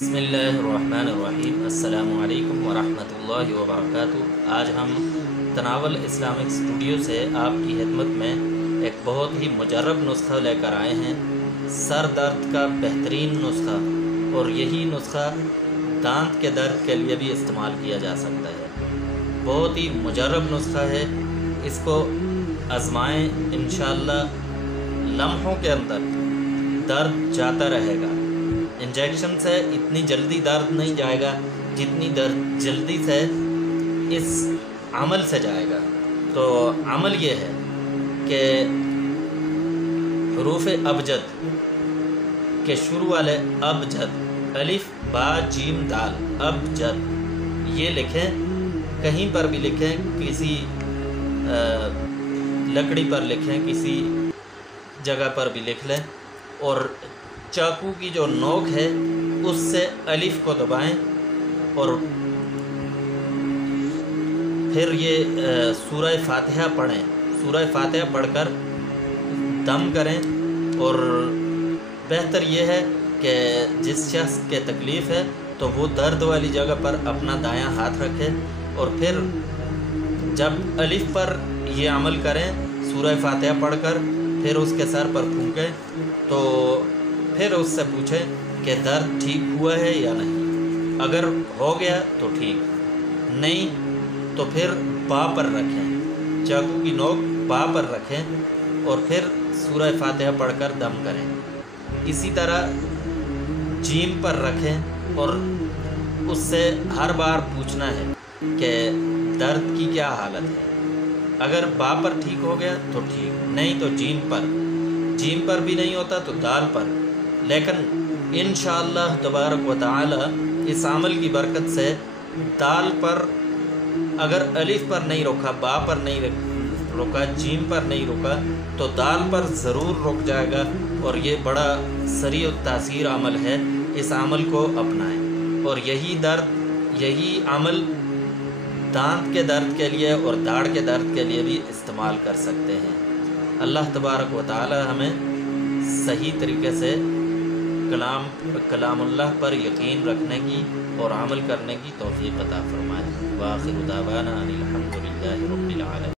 بسم اللہ الرحمن الرحیم۔ السلام علیکم ورحمۃ اللہ وبرکاتہ۔ آج ہم تناول اسلامک اسٹوڈیو سے آپ کی خدمت میں ایک بہت ہی مجرب نسخہ لے کر آئے ہیں، سر درد کا بہترین نسخہ، اور یہی نسخہ دانت کے درد کے لیے بھی استعمال کیا جا سکتا ہے۔ بہت ہی مجرب نسخہ ہے، اس کو آزمائیں، انشاءاللہ لمحوں کے اندر درد جاتا رہے گا۔ انجیکشن سے اتنی جلدی درد نہیں جائے گا جتنی درد جلدی سے اس عمل سے جائے گا۔ تو عمل یہ ہے کہ حروف ابجد کے شروع والے ابجد، الف با جیم دال، ابجد یہ لکھیں، کہیں پر بھی لکھیں، کسی لکڑی پر لکھیں، کسی جگہ پر بھی لکھ لیں، اور چاقو کی جو نوک ہے اس سے الف کو دبائیں، اور پھر یہ سورہ فاتحہ پڑھیں۔ سورہ فاتحہ پڑھ کر دم کریں، اور بہتر یہ ہے کہ جس شخص کے تکلیف ہے تو وہ درد والی جگہ پر اپنا دایاں ہاتھ رکھے، اور پھر جب الف پر یہ عمل کریں سورہ فاتحہ پڑھ کر، پھر اس کے سر پر پھونکیں، تو پھر اس سے پوچھیں کہ درد ٹھیک ہوا ہے یا نہیں۔ اگر ہو گیا تو ٹھیک، نہیں تو پھر با پر رکھیں، چاقو کی نوک با پر رکھیں، اور پھر سورہ فاتحہ پڑھ کر دم کریں۔ اسی طرح جیم پر رکھیں، اور اس سے ہر بار پوچھنا ہے کہ درد کی کیا حالت ہے۔ اگر با پر ٹھیک ہو گیا تو ٹھیک، نہیں تو جیم پر بھی نہیں ہوتا تو دال پر۔ لیکن انشاءاللہ تبارک و تعالی اس عمل کی برکت سے دال پر اگر الف پر نہیں روکا، با پر نہیں روکا، جیم پر نہیں روکا، تو دال پر ضرور رک جائے گا، اور یہ بڑا سریع التاثیر عمل ہے۔ اس عمل کو اپنائیں، اور یہی عمل دانت کے درد کے لیے اور داڑھ کے درد کے لیے بھی استعمال کر سکتے ہیں۔ اللہ تبارک و تعالی ہمیں صحیح طریقے سے کلام اللہ پر یقین رکھنے کی اور عمل کرنے کی توفیق عطا فرمائے۔ وآخر دعوانا ان الحمد للہ رب العالمین۔